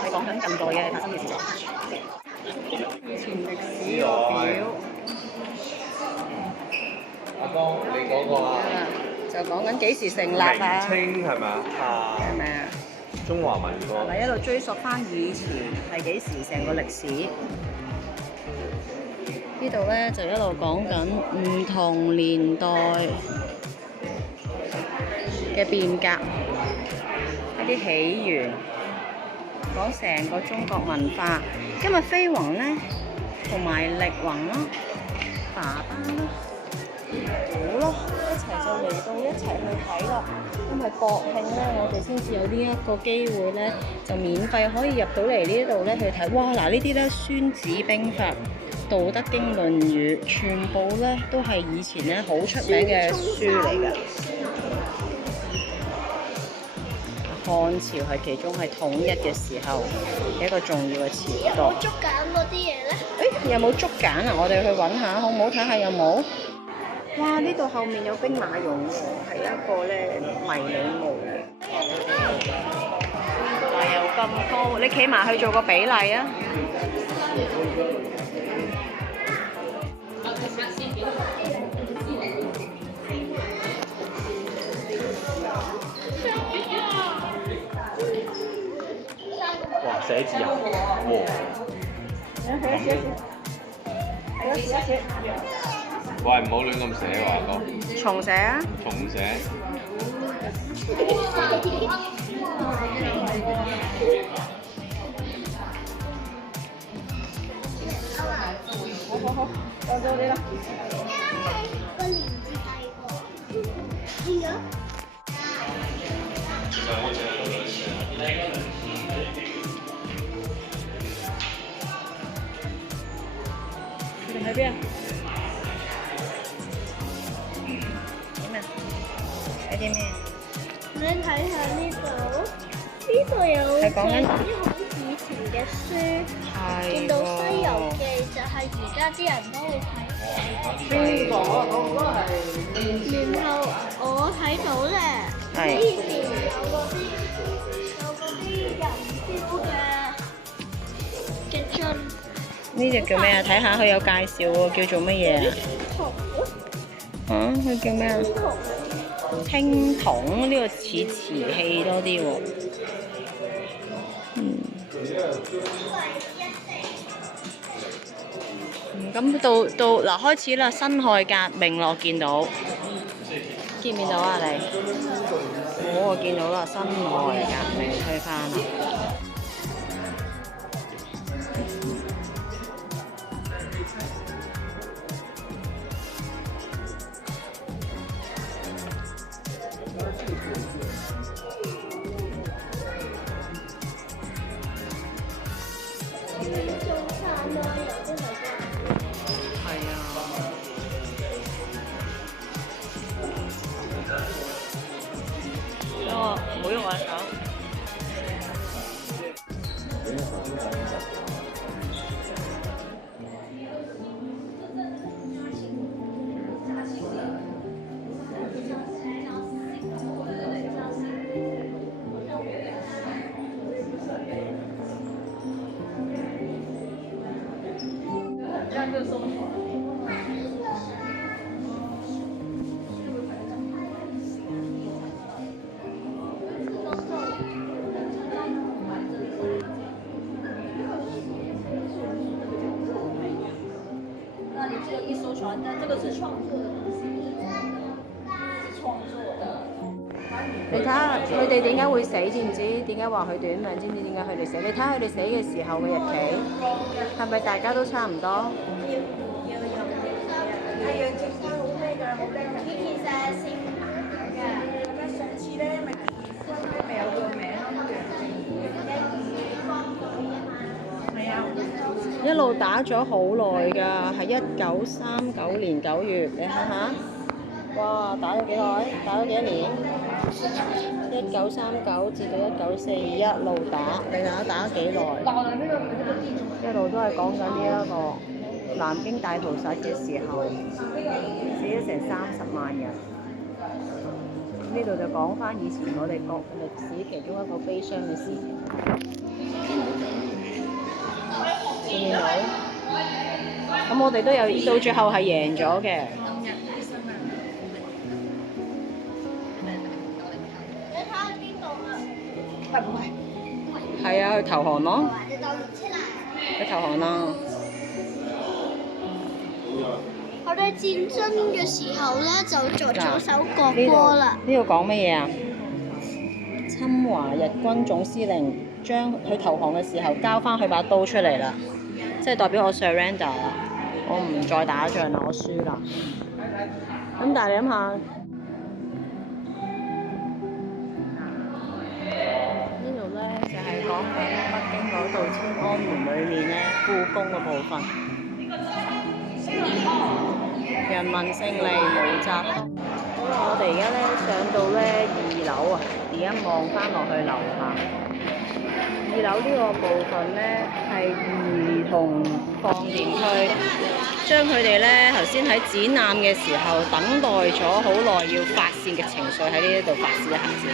係講緊近代嘅發生嘅事情。以前歷史個表。阿江，你嗰個啊？就講緊幾時成立啊？明清係咪啊？係咪啊？中華民國。咪一路追溯翻以前係幾時成個歷史？呢度咧就一路講緊唔同年代嘅變革，一啲起源，講成個中國文化。今日飛宏咧，同埋力宏咯，爸爸咯，好咯，一齊就嚟到一齊去睇啦。因為國慶咧，我哋先至有呢一個機會咧，就免費可以入到嚟呢度咧去睇。哇！嗱，呢啲咧《孫子兵法》、《道德經》、《論語》，全部咧都係以前咧好出名嘅書嚟㗎。漢朝係其中係統一嘅時候嘅一個重要嘅朝代。有冇竹簡嗰啲嘢咧？有冇竹簡啊？我哋去揾下好唔好？睇下有冇。哇！呢度後面有兵馬俑喎，係一個咧迷你墓嘅。嗱，又咁高，你企埋去做個比例啊！哇！寫字啊！哇！喂，唔好亂咁寫喎，阿哥。重寫啊！重寫。好，到咗你啦。個連字大過。係啊。佢哋喺邊啊？睇啲咩？你睇下呢度，呢度有係講緊啲好以前嘅書，見到《西遊記》就係而家啲人都會睇。邊個？我然後我睇到咧，係以前有嗰啲人雕嘅樽。呢隻叫咩啊？睇下佢有介紹喎，叫做乜嘢啊？佢叫咩啊？青銅呢個似瓷器多啲喎。咁到嗱開始啦，辛亥革命咯，見到見唔見到啊你？我見到啦，辛亥革命推翻啦。唔好用我手。這個是創作的東西，創作的。你睇下佢哋點解會死，知唔知？點解話佢短命？知唔知點解佢哋死？你睇下佢哋死嘅時候嘅日期，係咪大家都差唔多？係楊直生好咩㗎，好靚嘅。其實姓馬嘅。咁樣上次咧咪結婚咧咪有個名咯，係啊。一路打咗好耐㗎，係1939年9月，你睇下，哇，打咗幾耐？打咗幾多年？1939至到1941一路打，你睇下打咗幾耐？一路都係講緊呢一個南京大屠殺嘅時候，死咗成30萬人。呢度就講翻以前我哋國歷史其中一個悲傷嘅事情。見唔到？咁我哋都有到最後係贏咗嘅。你睇下邊度啊？係啊，去投降咯！去投降啦！我哋戰爭嘅時候咧，就作咗首國歌啦。呢度講乜嘢啊？侵華日軍總司令將佢投降嘅時候交翻佢把刀出嚟啦，即係代表我 surrender 啦，我唔再打仗啦，我輸啦。咁但係你諗下，呢度咧就係講緊北京嗰度天安門裏面咧故宮嘅部分。人民勝利，毛澤東。我哋而家咧上到咧2樓啊，而家望翻落去樓下。2樓呢個部分咧係兒童放電區，將佢哋咧頭先喺展覽嘅時候等待咗好耐要發泄嘅情緒喺呢度發泄一下先。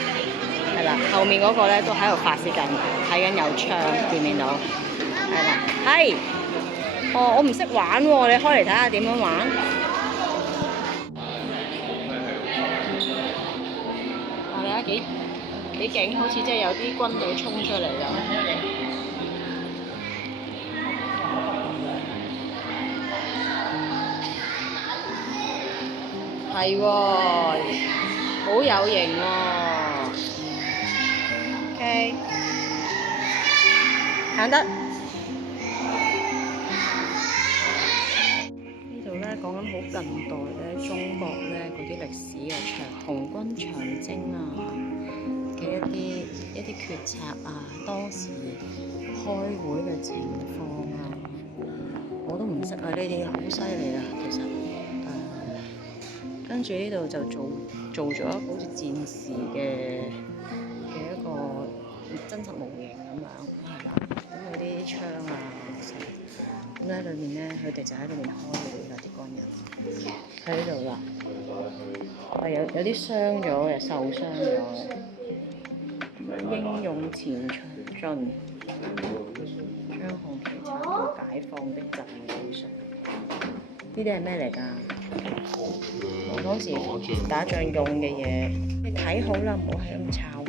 係啦，後面嗰個咧都喺度發泄緊，睇緊有槍，見唔見到？係啦，係。哦，我唔識玩喎，你開嚟睇下點樣玩。你睇幾勁，好似真係有啲軍隊衝出嚟咁。係喎，好有型喎。OK， 行得。講緊好近代咧，中國咧嗰啲歷史嘅紅軍長征啊嘅一啲決策啊，當時開會嘅情況啊，我都唔識啊！呢啲好犀利啊，其實跟住呢度就做咗一個好似戰士嘅一個真實模型咁樣，係啦，咁嗰啲槍啊，咁咧裏面咧，佢哋就喺裏面開會啦，啲軍人喺呢度啦，係有啲傷咗嘅，受傷咗嘅，英勇前進，張紅旗插到解放的陣地上，呢啲係咩嚟㗎？我當時打仗用嘅嘢，你睇好啦，唔好係咁抄喎。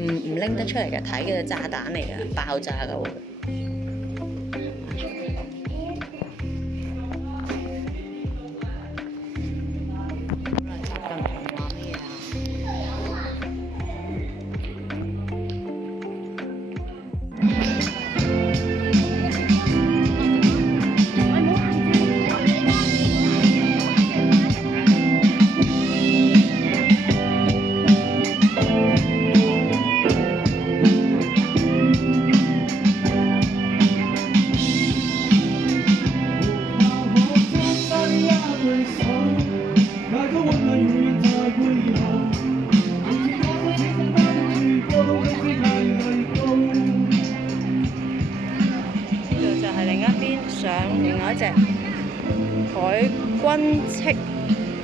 唔拎得出嚟嘅，睇嘅炸彈嚟嘅，爆炸嘅會。另外一隻海軍戚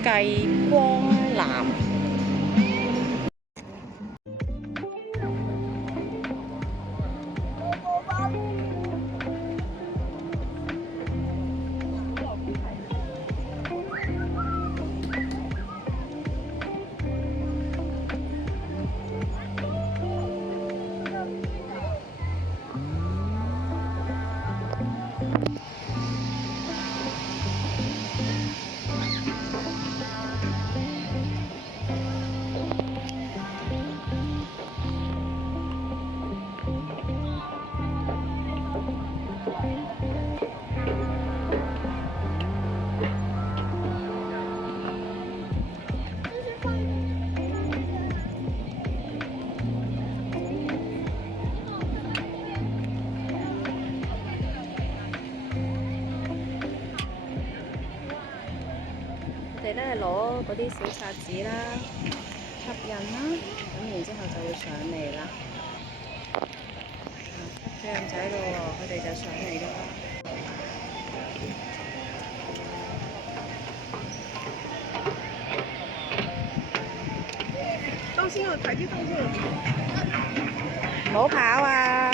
繼光南。我哋咧攞嗰啲小冊子啦、吸引啦，咁然之後就會上嚟啦。吸咗印仔咯喎，佢哋就上嚟㗎啦。先去睇啲風先。唔好跑啊！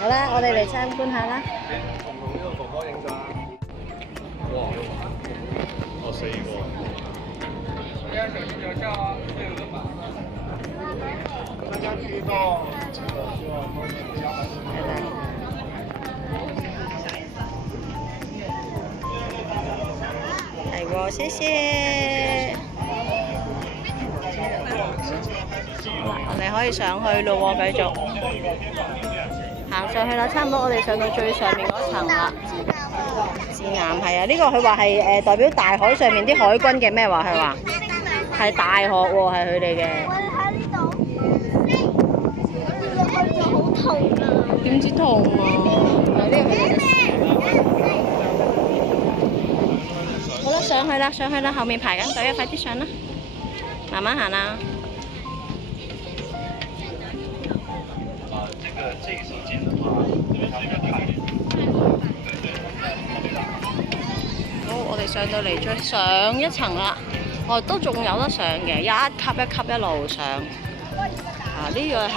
好啦，我哋嚟參觀下啦。同呢個哥哥影相。哇！我死過。係喎，謝謝。我哋可以上去咯喎，繼續行上去啦，差唔多我哋上到最上面嗰層啦。指南係啊，呢個佢話係代表大海上面啲海軍嘅咩話？佢話係大學喎，係佢哋嘅。我喺呢度跌落去就好痛啊！點知痛啊？呢個佢哋好啦，上去啦，上去啦，後面排緊隊啊，快啲上啦，慢慢行啦。好，我哋上到嚟再上一層啦，都仲有得上嘅，一級一級一路上。啊，呢個係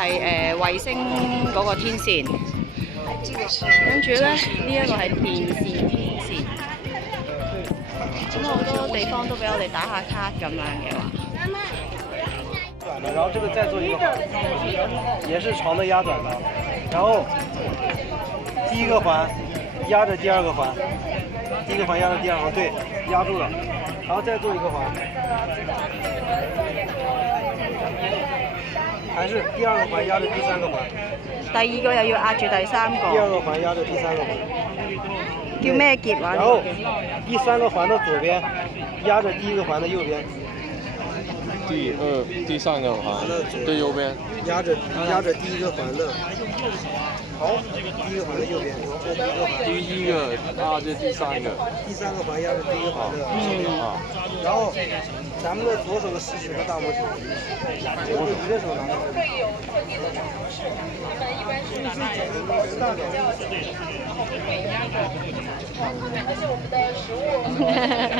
衛星嗰個天線，跟住咧呢一個係電線天線。咁好多地方都俾我哋打下卡咁樣嘅話。然后这个再做一个环，也是长的压短的，然后第一个环压着第二个环，第一个环压着第二个环，对，压住了，然后再做一个环，还是第二个环压着第三个环，第二個又要壓住第三個。第二個環壓着第三個環，叫咩結話？然後第三個環的左邊壓着第一個環的右邊。第三個環對右邊。壓着第一個環的，好，第一個環的右邊，這第一個環。第一個壓着第三個。第三個環壓着第一個環的。然後咱們的左手的食指和大拇指，你的手拿着。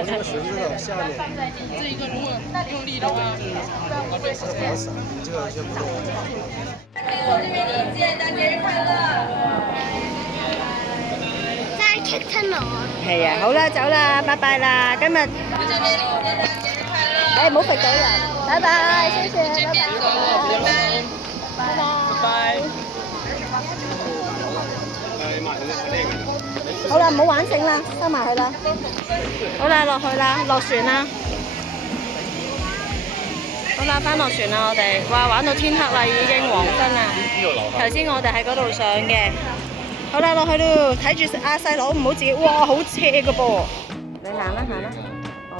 这个绳子的下面。这一个如果用力的话，会死好散，这个先不动。我这边理解，大家节日快樂！齋劇親我。係啊，好啦，走啦，拜拜啦，今日。我這邊理解，大家節日快樂！唔好罰到人，拜拜，謝謝，拜拜。拜拜。好啦，唔好玩繩啦，收埋佢啦。好啦，落去啦，落船啦。好啦，翻落船啦，我哋，哇，玩到天黑啦，已經黃昏啦。頭先我哋喺嗰度上嘅。好啦，落去咯，睇住阿細佬唔好自己，哇，好斜㗎噃。你行啦，行啦。哦。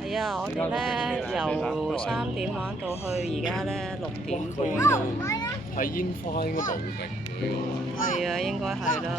係啊，我哋咧由3點玩到去而家咧6點半。係煙花應該冇定㗎喎。係啊，應該係啦。